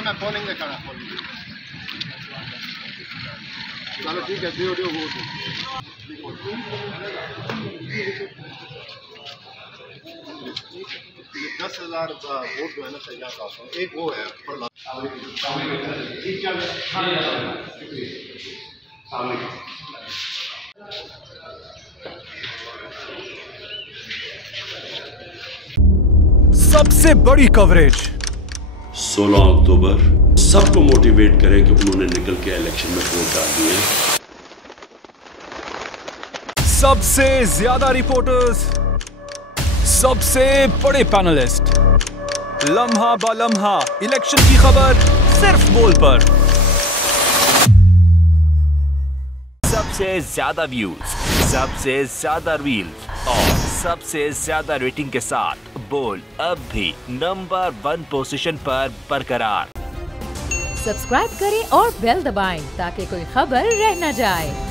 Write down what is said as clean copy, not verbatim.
मैं पोलिंग देखा चलो ठीक है दियो 10,000 वोट जो है ना सही आता एक वो है सबसे बड़ी कवरेज 16 अक्टूबर सबको मोटिवेट करें कि उन्होंने निकल के इलेक्शन में वोट डाल दिए। सबसे ज्यादा रिपोर्टर्स, सबसे बड़े पैनलिस्ट, लम्हा बा लम्हा इलेक्शन की खबर सिर्फ बोल पर। सबसे ज्यादा व्यूज, सबसे ज्यादा रील्स और सबसे ज्यादा रेटिंग के साथ बोल अब भी नंबर 1 पोजीशन पर बरकरार। सब्सक्राइब करें और बेल दबाएं ताकि कोई खबर रह न जाए।